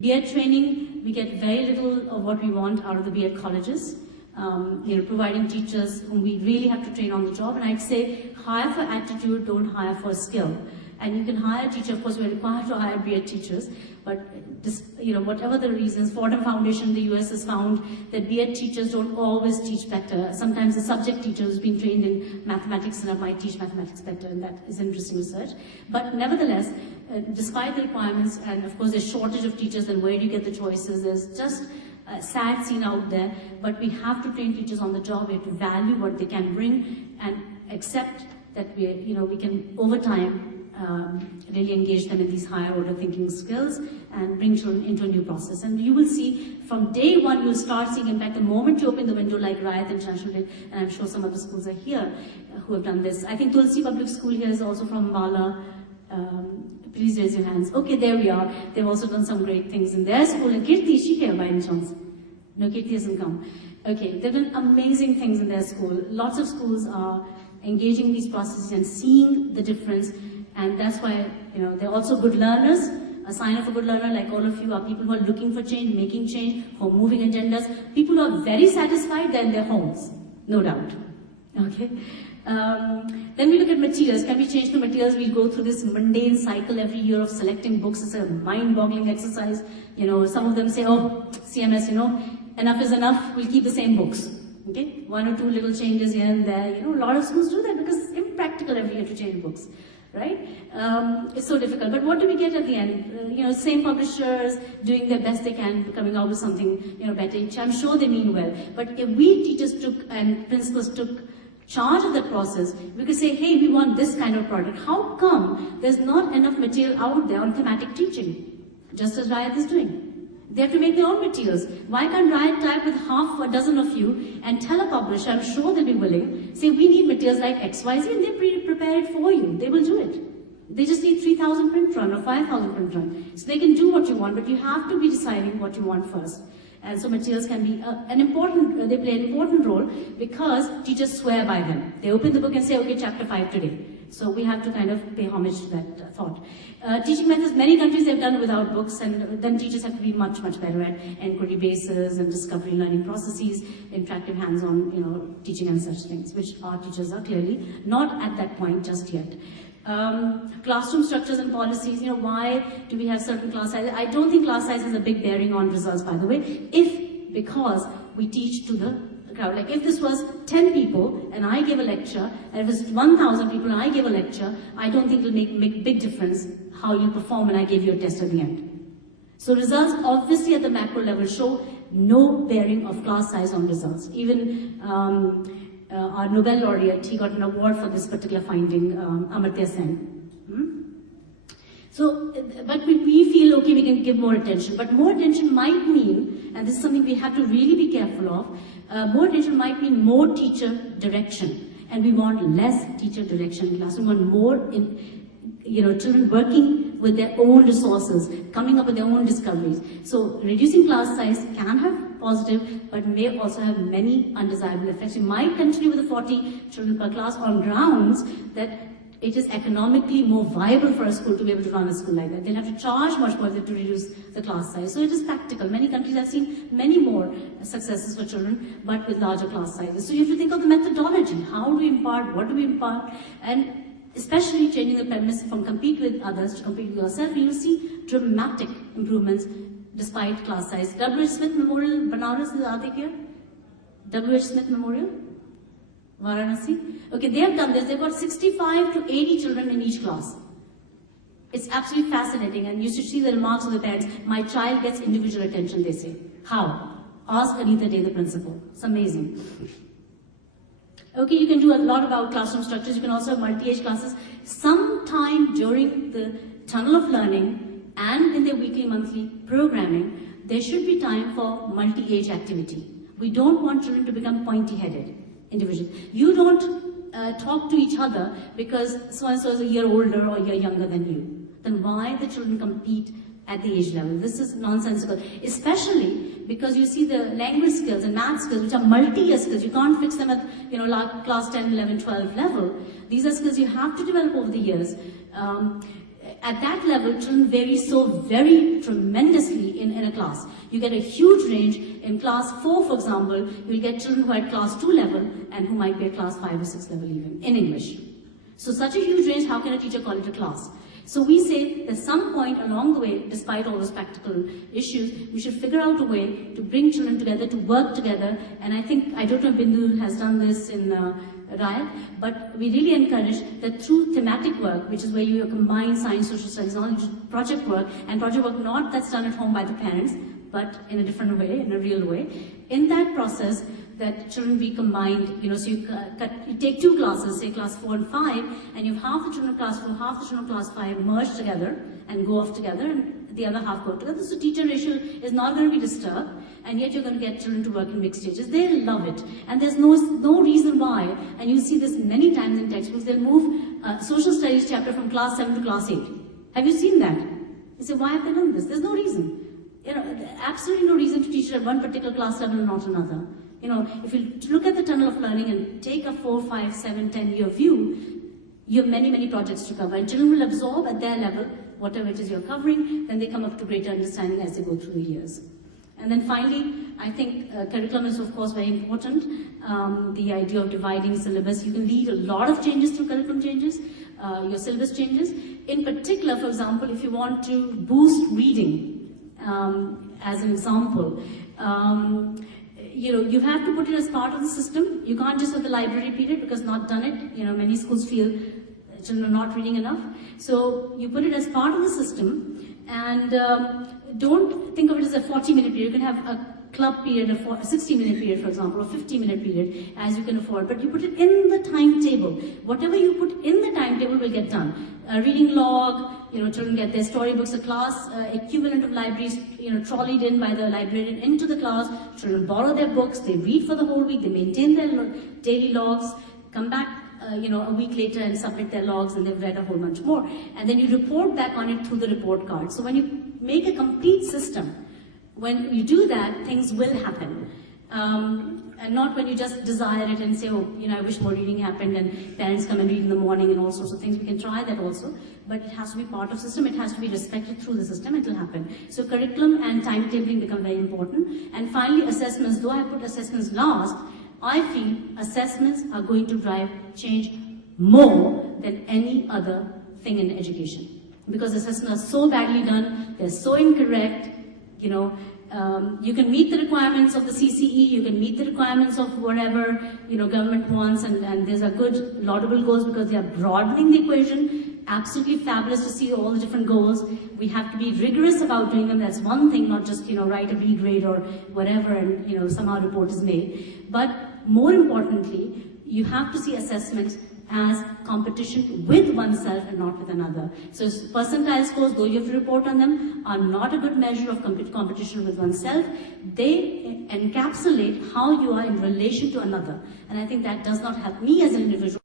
B.Ed training, we get very little of what we want out of the B.Ed colleges. Providing teachers whom we really have to train on the job. And I'd say hire for attitude, don't hire for skill. And you can hire a teacher, of course we're required to hire B.Ed teachers, but whatever the reasons, Fordham Foundation in the US has found that B.Ed teachers don't always teach better. Sometimes the subject teacher who's been trained in mathematics might teach mathematics better, and that is interesting research. But nevertheless, despite the requirements, and of course there's shortage of teachers, then where do you get the choices? There's just a sad scene out there, but we have to train teachers on the job. We have to value what they can bring and accept that we can over time really engage them in these higher order thinking skills and bring children into a new process. And you will see from day one, you'll start seeing impact the moment you open the window like Riot International did, and I'm sure some other schools are here who have done this. I think Tulsi Public School here is also from Bala. Please raise your hands. Okay, there we are. They've also done some great things in their school. And Kirti, is she here by any chance? No, Kirti hasn't come. Okay, they've done amazing things in their school. Lots of schools are engaging in these processes and seeing the difference. And that's why, they're also good learners. A sign of a good learner, like all of you, are people who are looking for change, making change, who are moving agendas. People who are very satisfied, they're in their homes, no doubt. Okay. Then we look at materials. Can we change the materials? We go through this mundane cycle every year of selecting books. It's a mind-boggling exercise. Some of them say, oh, CMS, enough is enough. We'll keep the same books. Okay, 1 or 2 little changes here and there. A lot of schools do that because it's impractical every year to change books. Right? It's so difficult. But what do we get at the end? Same publishers doing their best they can, coming out with something, better. I'm sure they mean well. But if we teachers and principals took charge of that process, we could say, hey, we want this kind of product. How come there's not enough material out there on thematic teaching? Just as Riot is doing. They have to make their own materials. Why can't Riot type with half a dozen of you and tell a publisher, I'm sure they'll be willing, say we need materials like XYZ, and they prepare it for you. They will do it. They just need 3,000 print run or 5,000 print run. So they can do what you want, but you have to be deciding what you want first. And so materials can be they play an important role because teachers swear by them. They open the book and say, okay, chapter 5 today. So we have to kind of pay homage to that thought. Teaching methods, many countries have done without books, and then teachers have to be much, much better at inquiry bases and discovery learning processes, interactive hands-on, teaching and such things, which our teachers are clearly not at that point just yet. Classroom structures and policies, why do we have certain class sizes? I don't think class size has a big bearing on results, by the way, because we teach to the crowd. Like if this was 10 people and I gave a lecture, and if it was 1,000 people and I gave a lecture, I don't think it'll make big difference how you perform when I gave you a test at the end. So results obviously at the macro level show no bearing of class size on results. Even our Nobel laureate, he got an award for this particular finding, Amartya Sen. So, but we feel, okay, we can give more attention. But more attention might mean, and this is something we have to really be careful of, more attention might mean more teacher direction. And we want less teacher direction in class. We want more children working with their own resources, coming up with their own discoveries. So reducing class size can have positive, but may also have many undesirable effects. We might continue with the 40 children per class on grounds that it is economically more viable for a school to be able to run a school like that. They'll have to charge much more to reduce the class size. So it is practical. Many countries have seen many more successes for children, but with larger class sizes. So you have to think of the methodology. How do we impart? What do we impart? And especially changing the premise from compete with others to compete with yourself, you will see dramatic improvements despite class size. W.H. Smith Memorial, Banaras, are they here? W.H. Smith Memorial? Varanasi? Okay, they have done this. They've got 65 to 80 children in each class. It's absolutely fascinating, and you should see the remarks of the parents. My child gets individual attention, they say. How? Ask Anita Day, the principal. It's amazing. Okay, you can do a lot about classroom structures. You can also have multi-age classes. Sometime during the tunnel of learning and in their weekly, monthly programming, there should be time for multi-age activity. We don't want children to become pointy-headed individuals. You don't talk to each other because so-and-so is a year older or a year younger than you. Then why the children compete at the age level? This is nonsensical, especially because you see the language skills and math skills, which are multi-year skills. You can't fix them at class 10, 11, 12 level. These are skills you have to develop over the years. at that level, children vary so very tremendously in a class. You get a huge range. In class 4, for example, you'll get children who are at class 2 level and who might be at class 5 or 6 level even in English. So such a huge range, how can a teacher call it a class? So we say that some point along the way, despite all those practical issues, we should figure out a way to bring children together, to work together. And I don't know if Bindu has done this in Riot, but we really encourage that through thematic work, which is where you combine science, social studies, knowledge, project work not that's done at home by the parents, but in a different way, in a real way. In that process, that children be combined, so you take 2 classes, say class 4 and 5, and you have half the children of class 4, half the children of class 5 merge together and go off together, and the other half go together. So teacher ratio is not going to be disturbed, and yet you're going to get children to work in mixed stages. They'll love it, and there's no reason why, and you see this many times in textbooks, they'll move social studies chapter from class 7 to class 8. Have you seen that? You say, why have they done this? There's no reason. Absolutely no reason to teach at one particular class level and not another. If you look at the tunnel of learning and take a 4, 5, 7, 10-year view, you have many, many projects to cover. And children will absorb at their level whatever it is you're covering, then they come up to greater understanding as they go through the years. And then finally, I think curriculum is of course very important. The idea of dividing syllabus, you can lead a lot of changes through curriculum changes, your syllabus changes. In particular, for example, if you want to boost reading, as an example, you have to put it as part of the system. You can't just have the library period because not done it. Many schools feel children are not reading enough. So you put it as part of the system, and don't think of it as a 40-minute period. You can have a club period, a 60-minute period, for example, or 50-minute period, as you can afford. But you put it in the timetable. Whatever you put in the timetable will get done. Reading log, children get their storybooks, a class equivalent of libraries, trolleyed in by the librarian into the class. Children borrow their books, they read for the whole week, they maintain their daily logs, come back a week later and submit their logs, and they've read a whole bunch more. And then you report back on it through the report card. So when you make a complete system, when you do that, things will happen. And not when you just desire it and say, oh, I wish more reading happened, and parents come and read in the morning and all sorts of things. We can try that also, but it has to be part of the system. It has to be respected through the system. It will happen. So curriculum and timetabling become very important. And finally, assessments. Though I put assessments last, I feel assessments are going to drive change more than any other thing in education. Because assessments are so badly done, they're so incorrect, you can meet the requirements of the CCE, you can meet the requirements of whatever, government wants, and these are good, laudable goals because they are broadening the equation. Absolutely fabulous to see all the different goals. We have to be rigorous about doing them. That's one thing, not just, write a B grade or whatever and, somehow a report is made. But more importantly, you have to see assessments as competition with oneself and not with another. So percentile scores, though you have to report on them, are not a good measure of competition with oneself. They encapsulate how you are in relation to another. And I think that does not help me as an individual.